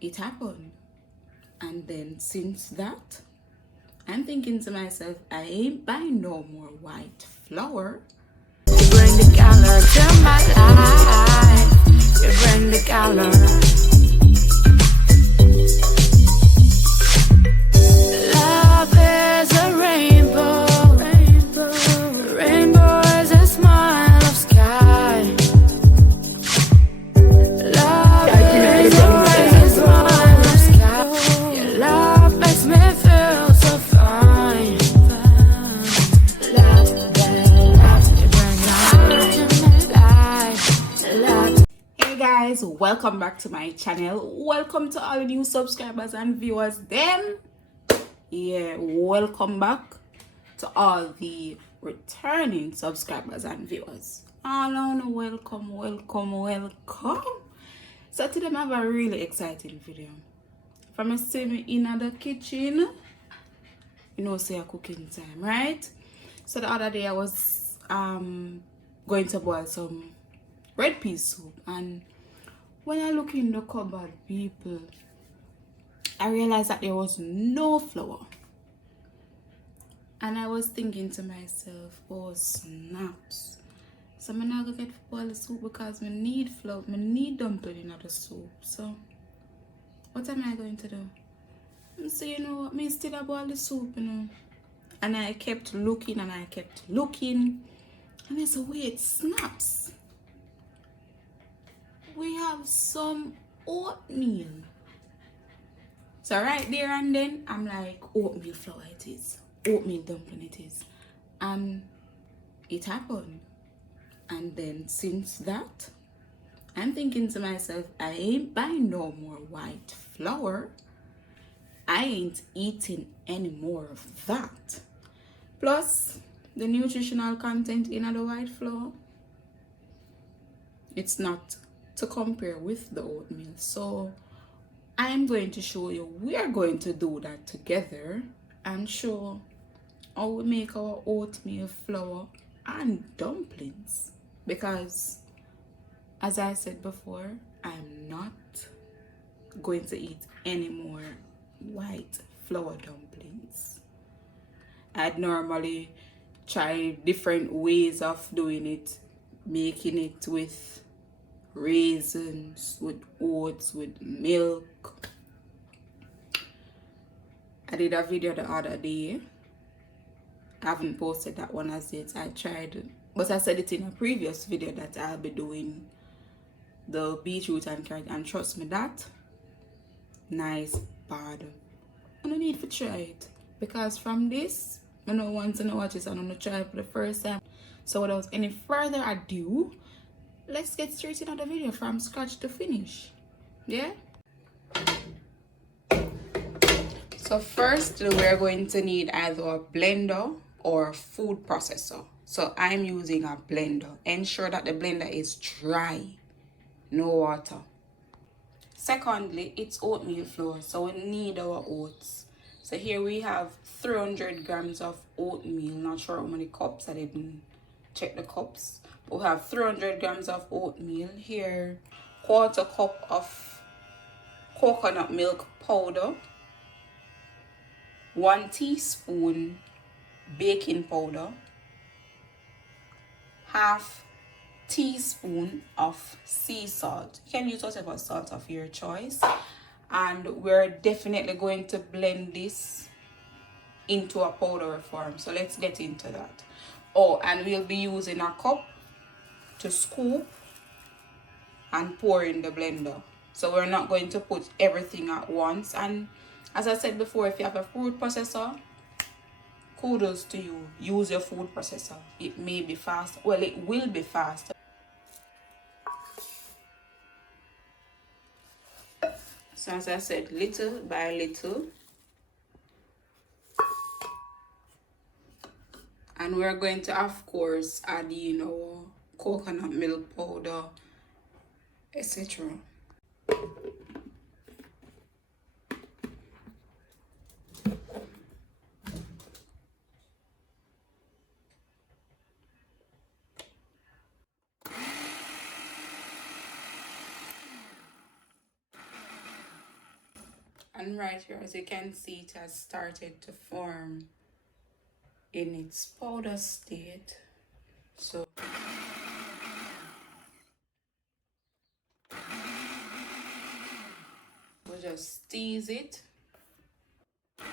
it happened. And then since that, I'm thinking to myself, I ain't buying no more white flour. You bring the color to my life. You bring the color. Love is a rainbow. Rainbow is a smile of sky. Love is a smile of sky. Your love makes me feel so fine. Love, you bring the color to my life. Hey guys, welcome back to my channel. Welcome to all new subscribers and viewers. Welcome back to all the returning subscribers and viewers. All on welcome. So today I have a really exciting video. From a see in the kitchen, you know, say a cooking time, right? So the other day I was going to boil some red pea soup, and when I look in the cupboard, people, I realized that there was no flour. And I was thinking to myself, oh snaps. So I'm not gonna get to boil the soup because I need flour, I need dumpling in the soup. So what am I going to do? So you know what, me still boil the soup, you know. And I kept looking and I kept looking. And I said, wait, snaps. We have some oatmeal. So right there and then, I'm like, oatmeal flour it is. Oatmeal dumpling it is. And it happened. And then since that, I'm thinking to myself, I ain't buying no more white flour. I ain't eating any more of that. Plus, the nutritional content in the white flour, it's not to compare with the oatmeal. So I'm going to show you, we are going to do that together and show how we make our oatmeal flour and dumplings. Because as I said before, I'm not going to eat any more white flour dumplings. I'd normally try different ways of doing it, making it with raisins, with oats, with milk. I did a video the other day. I haven't posted that one as yet. I tried, but I said it in a previous video that I'll be doing the beetroot and carrot, and trust me, that nice bad. I don't need to try it because from this, I don't want to know what it is. I'm gonna try it for the first time. So without any further ado, let's get straight into the video from scratch to finish. Yeah. So first, we're going to need either a blender or a food processor. So I'm using a blender. Ensure that the blender is dry, no water. Secondly, it's oatmeal flour, so we need our oats. So here we have 300 grams of oatmeal. Not sure how many cups, I didn't check the cups. But we have 300 grams of oatmeal. Here, quarter cup of coconut milk powder, 1 teaspoon baking powder, half teaspoon of sea salt. You can use whatever salt of your choice. And we're definitely going to blend this into a powder form. So let's get into that. Oh, and we'll be using a cup to scoop and pour in the blender. So we're not going to put everything at once. And as I said before, if you have a food processor, kudos to you. Use your food processor. It may be fast. Well, it will be fast. So as I said, little by little. And we're going to, of course, add, you know, coconut milk powder, etc. And right here, as you can see, it has started to form in its powder state. So we'll just tease it. And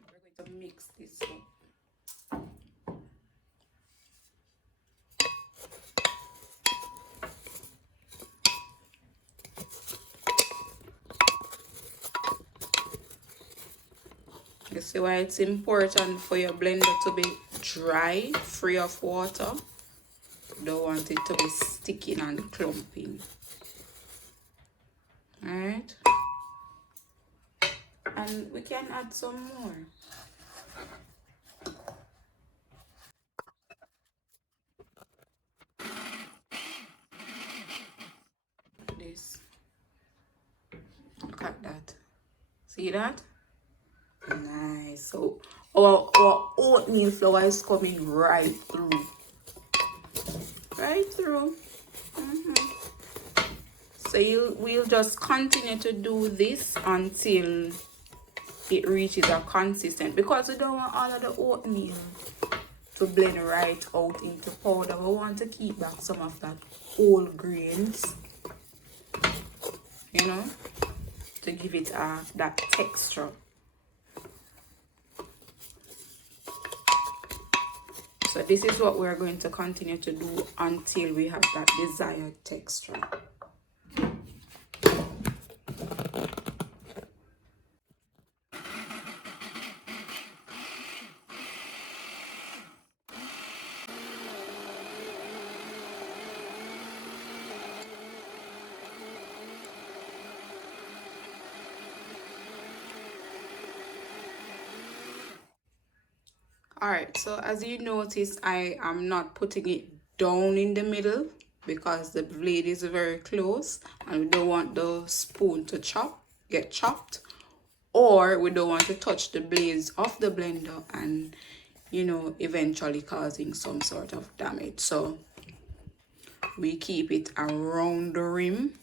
we're going to mix this up. You see why it's important for your blender to be dry, free of water. You don't want it to be sticking and clumping. Alright? And we can add some more. This. Look at that. See that? Nice. So our oatmeal flour is coming right through. Right through. So we'll just continue to do this until it reaches a consistent, because we don't want all of the oatmeal to blend right out into powder. We want to keep back some of that whole grains, you know, to give it that texture. So this is what we're going to continue to do until we have that desired texture. Alright, so as you notice, I am not putting it down in the middle because the blade is very close and we don't want the spoon to get chopped, or we don't want to touch the blades of the blender and, you know, eventually causing some sort of damage. So we keep it around the rim,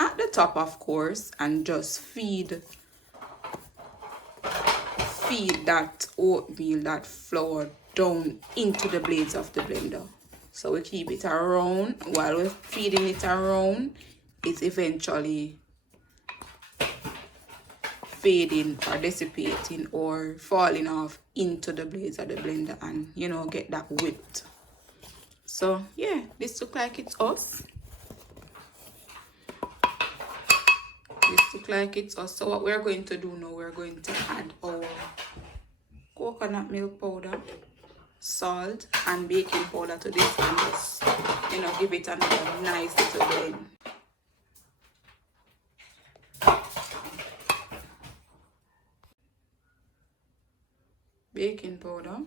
at the top of course, and just feed that oatmeal, that flour, down into the blades of the blender. So we keep it around. While we're feeding it around, it's eventually fading or dissipating or falling off into the blades of the blender, and, you know, get that whipped. So yeah, this look like it's us. So what we're going to do now, we're going to add our coconut milk powder, salt, and baking powder to this, and just, you know, give it another nice little blend. Baking powder.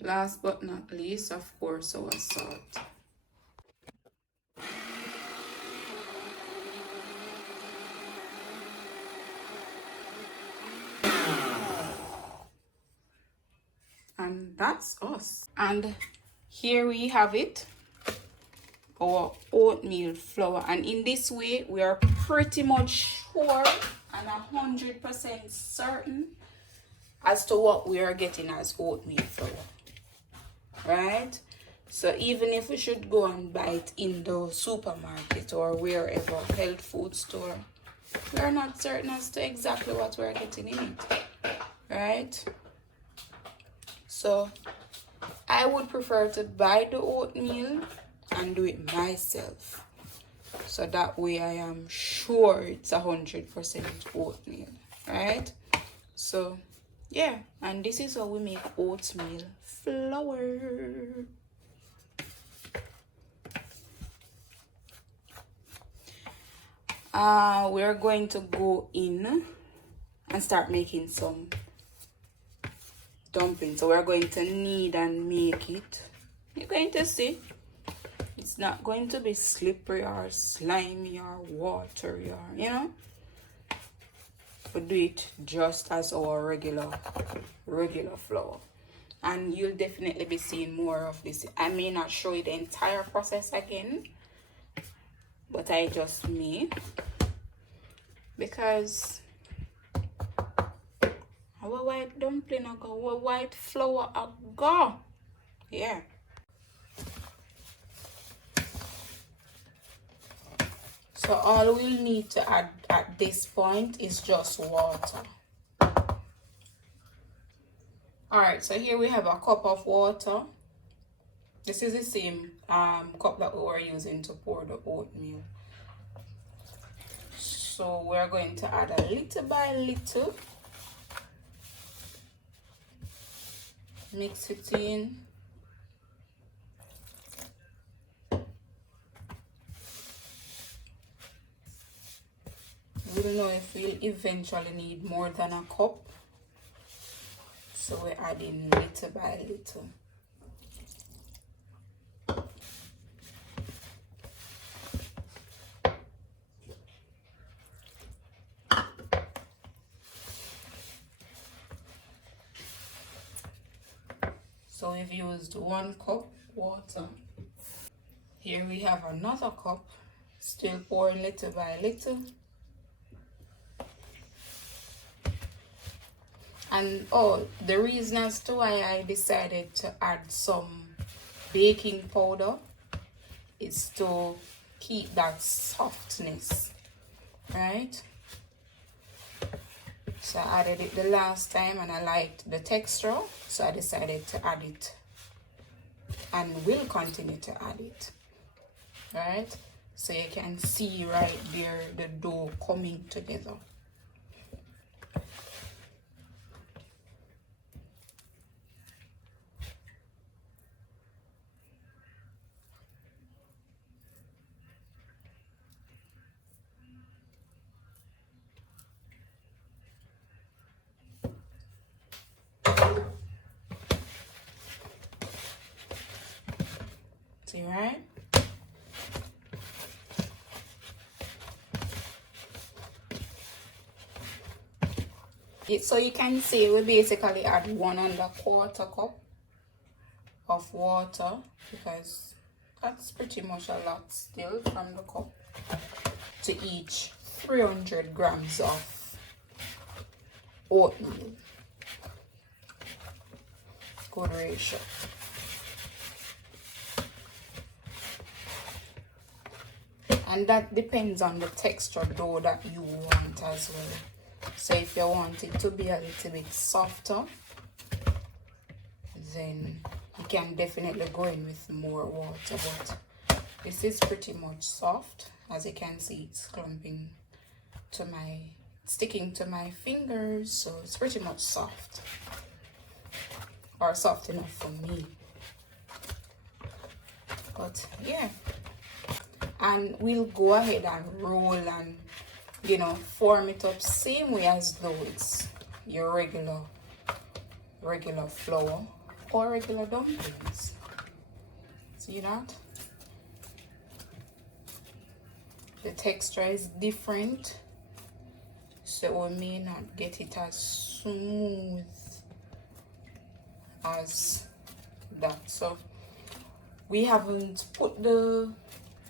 Last but not least, of course, our salt. And that's us. And here we have it, our oatmeal flour. And in this way, we are pretty much sure and 100% certain as to what we are getting as oatmeal flour, right? So even if we should go and buy it in the supermarket or wherever, health food store, we're not certain as to exactly what we're getting in it, right? So I would prefer to buy the oatmeal and do it myself, so that way I am sure it's 100% oatmeal, right? So yeah, and this is how we make oatmeal flour. We're going to go in and start making some dumplings. So we're going to knead and make it. You're going to see it's not going to be slippery or slimy or watery, or, you know, we do it just as our regular flour. and you'll definitely be seeing more of this. I may not show you the entire process again, but I just may, because our white dumpling I go, our white flour I go. Yeah. So all we'll need to add at this point is just water. Alright, so here we have a cup of water. This is the same cup that we were using to pour the oatmeal. So we're going to add a little by little. Mix it in. We'll know if we'll eventually need more than a cup. So we're adding little by little. So we've used 1 cup water. Here we have another cup, still pouring little by little. And oh, the reason as to why I decided to add some baking powder is to keep that softness, right? So I added it the last time and I liked the texture, so I decided to add it and will continue to add it, right? So you can see right there the dough coming together. See, right? So you can see we basically add 1¼ cup of water, because that's pretty much a lot still from the cup, to each 300 grams of oatmeal. Good ratio. And that depends on the texture dough that you want as well. So if you want it to be a little bit softer, then you can definitely go in with more water. But this is pretty much soft. As you can see, it's clumping to sticking to my fingers. So it's pretty much soft. Or soft enough for me. But yeah. And we'll go ahead and roll and, you know, form it up same way as though it's your regular flour or regular dumplings. See that? The texture is different, so we may not get it as smooth as that. So we haven't put the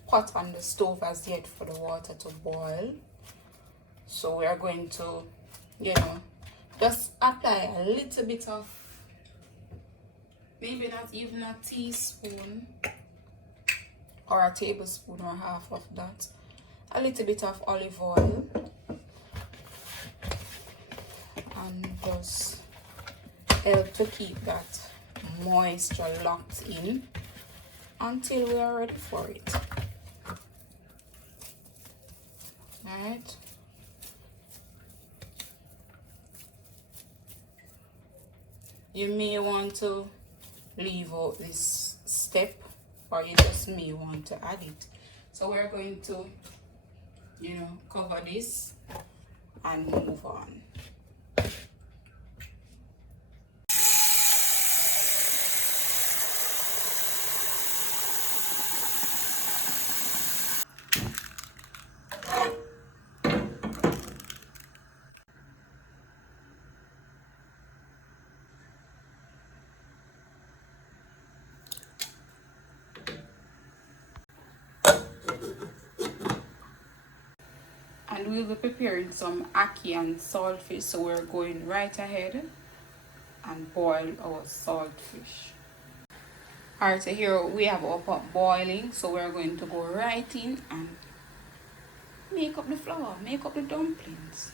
pot on the stove as yet for the water to boil, so we are going to, you know, just apply a little bit of, maybe not even a teaspoon or a tablespoon or half of that, a little bit of olive oil, and just help to keep that moisture locked in until we are ready for it. Alright. You may want to leave out this step, or you just may want to add it. So we're going to, you know, cover this and move on. we'll be preparing some ackee and saltfish, so we're going right ahead and boil our saltfish. Alright, so here we have our pot boiling, so we're going to go right in and make up the flour, make up the dumplings.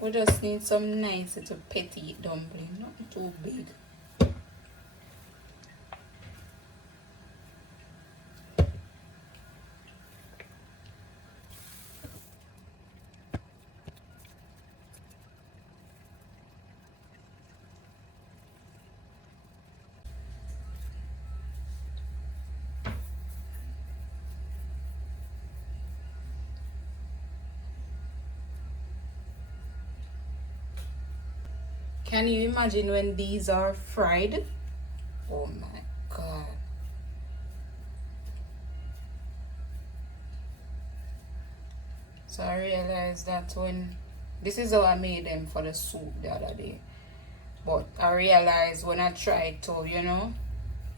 We just need some nice little petite dumpling, not too big. Can you imagine when these are fried? Oh my god. So I realized that when this is how I made them for the soup the other day. But I realized when I tried to,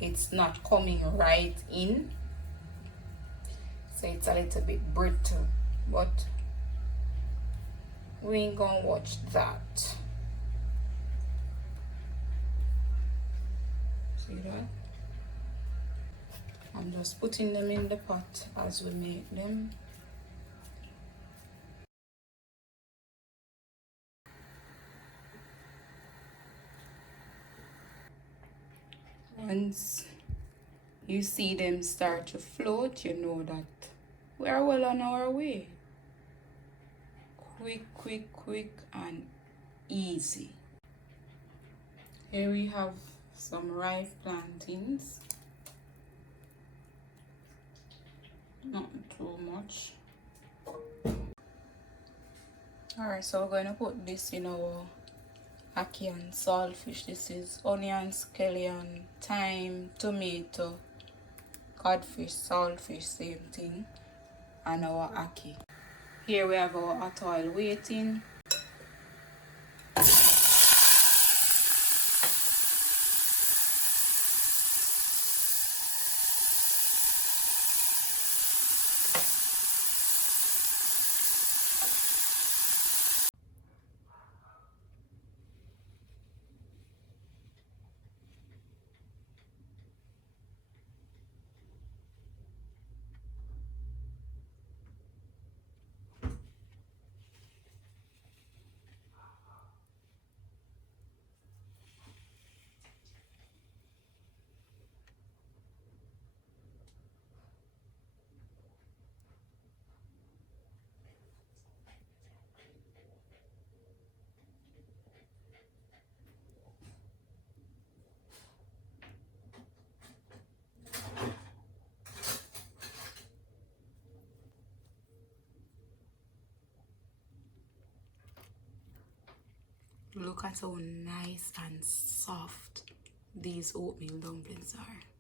it's not coming right in. So it's a little bit brittle. But we ain't gonna watch that. See that? I'm just putting them in the pot as we make them. Once you see them start to float, you know that we are well on our way. Quick, quick, quick and easy. Here we have some ripe plantains. Not too much. Alright, so we're going to put this in our ackee and saltfish. This is onion, scallion, thyme, tomato, codfish, saltfish, same thing, and our ackee. Here we have our hot oil waiting. Look at how nice and soft these oatmeal dumplings are.